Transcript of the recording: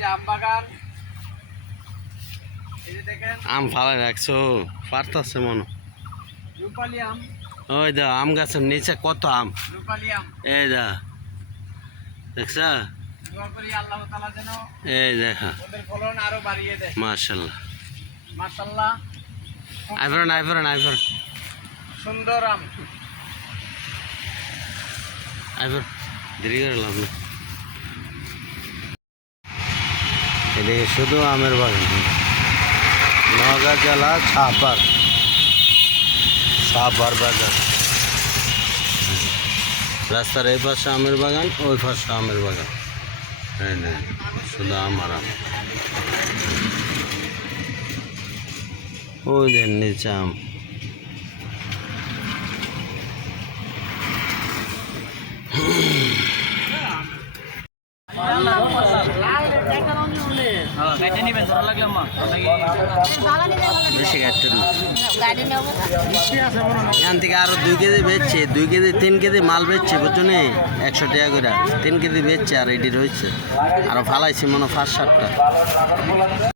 যে আম বাগান, এই যে দেখেন আম ফালাই রাখছো, পারতাছে মনে। রূপালি আম, ওই দা আম গাছের নিচে কত আম, রূপালি আম। এই দা দেখছ, দোয়া করি আল্লাহ তাআলা যেন এই দেখা ওদের ফলন আরো বাড়িয়ে দেয়। মাশাআল্লাহ মাশাআল্লাহ, আইভর সুন্দর আম। দেরি করে লাভ না, এদিকে শুধু আমের বাগান। নওগাঁ জেলা সাপার বাজার। রাস্তার এই পাশে আমের বাগান, ওই পাশে আমের বাগান। এই নে, শুধু আম আর আম। ওই দেন নিচে আম। বেশি কাটতেন না, এখান থেকে আরো 2 কেজি বেচছে, 2 কেজি 3 কেজি মাল বেচছে বুঝছো নি, 100 টাকা করে 3 কেজি বেচছে। আর এটি রয়েছে আরো ফালাইছি মনে 5-7টা।